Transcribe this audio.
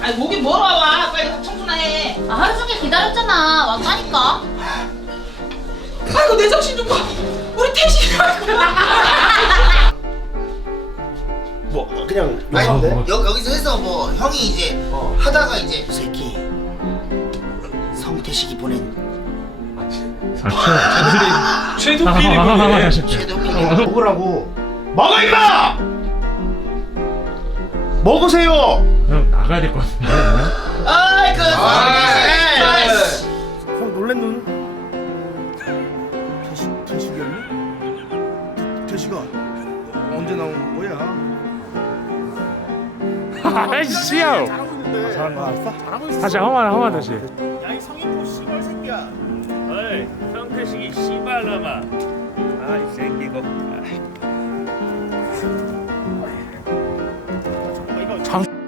아니 목이 뭐러 와 빨리 청소나 해 아, 하루 종일 기다렸잖아. 왔다니까. 아이고 내 정신 좀봐 우리 태식이 뭐 그냥 아니 욕하는데? 여, 여기서 해서 뭐 형이 이제 어. 하다가 이제 이 새끼 성태식이 보낸 최도 필이군요. 최동민이 먹으라고 먹어 임마! 먹으세요! 형 나가야 될 것 같은데. 아이 그형 놀란 눈 태식, 태식이었니? 태- 태식아 언제 나온 거야? 아이씨야. 잘하고 있는데 잘한 거 알았어? 잘하고 있어 다시 한 번 한번 다시. 야이 성인도 씨발 새끼야 어이 성태식이 씨발놈아. 아이 새끼고. 이 거장